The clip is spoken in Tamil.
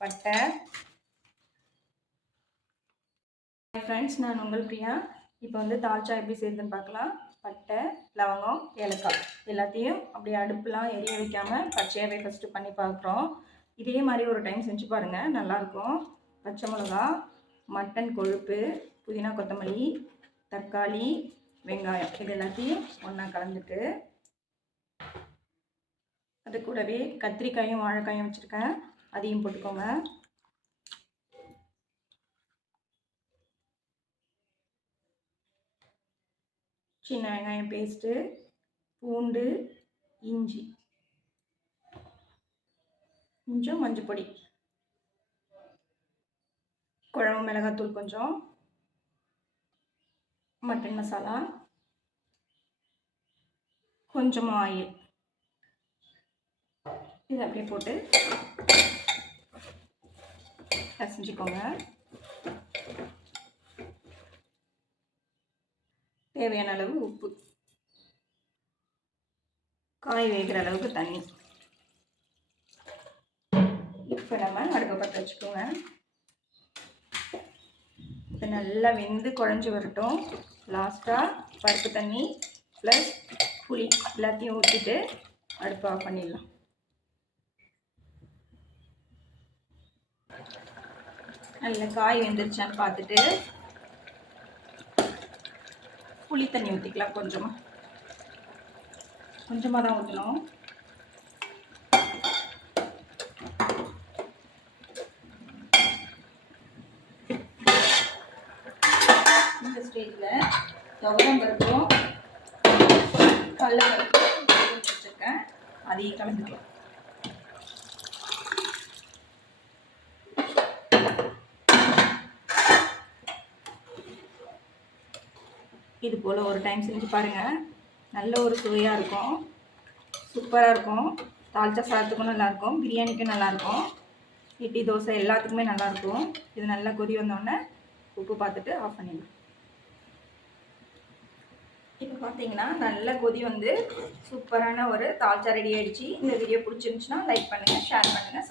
பட்டை. ஃப்ரெண்ட்ஸ் நான் உங்கள் பிரியா. இப்போ வந்து தால்ச்சா எப்படி செய்யுதுன்னு பார்க்கலாம். பட்டை லவங்கம் ஏலக்காய். எல்லாத்தையும் அப்படியே அடுப்புலாம் எரிய வைக்காமல் பச்சையாகவே ஃபஸ்ட்டு பண்ணி பார்க்குறோம். இதே மாதிரி ஒரு டைம் செஞ்சு பாருங்கள் நல்லாயிருக்கும். பச்சை மிளகா மட்டன் கொழுப்பு புதினா கொத்தமல்லி தக்காளி வெங்காயம். இது எல்லாத்தையும் ஒன்றா கலந்துட்டு அது கூடவே கத்திரிக்காயும் வாழைக்காயும் வச்சுருக்கேன். அதையும் போட்டுக்கோங்க. சின்ன வெங்காயம் பேஸ்ட்டு பூண்டு இஞ்சி. கொஞ்சம் மஞ்சள் பொடி. குழம்பு மிளகாத்தூள் கொஞ்சம். Mutton masala. கொஞ்சமாக ஆயில். இதை அப்படியே போட்டு பிசைஞ்சிக்கோங்க தேவையான அளவு உப்பு. காய் வேகிற அளவுக்கு தண்ணி. இப்போ நம்ம அடுப்பை பற்ற வச்சுக்கோங்க. இப்போ நல்லா வெந்து குழஞ்சி வரட்டும். லாஸ்ட்டாக பருப்பு தண்ணி ப்ளஸ் புளி எல்லாத்தையும் ஊற்றிட்டு அடுப்பு ஆஃப் பண்ணிடலாம். நல்ல காய் வெந்துருச்சான்னு பார்த்துட்டு புளி தண்ணி ஊற்றிக்கலாம் கொஞ்சமாக கொஞ்சமாக தான் ஊற்றணும் இந்த ஸ்டேஜில் துவரம் பருப்பும் பல்ல பருப்பும் வச்சுருக்கேன். அதையும் கலந்துக்கலாம். இது போல் ஒரு டைம் செஞ்சு பாருங்கள் நல்ல ஒரு சுவையாக இருக்கும். சூப்பராக இருக்கும். தால்ச்சா சாதத்துக்கும் நல்லாயிருக்கும் பிரியாணிக்கும் நல்லாயிருக்கும் இட்லி தோசை எல்லாத்துக்குமே நல்லாயிருக்கும் இது நல்லா கொதி வந்தோடனே உப்பு பார்த்துட்டு ஆஃப் பண்ணிடலாம். இப்போ பார்த்தீங்கன்னா நல்ல கொதி வந்து சூப்பரான ஒரு தால்ச்சா ரெடி ஆகிடுச்சு இந்த வீடியோ பிடிச்சிருந்துச்சுன்னா லைக் பண்ணுங்கள் ஷேர் பண்ணுங்கள்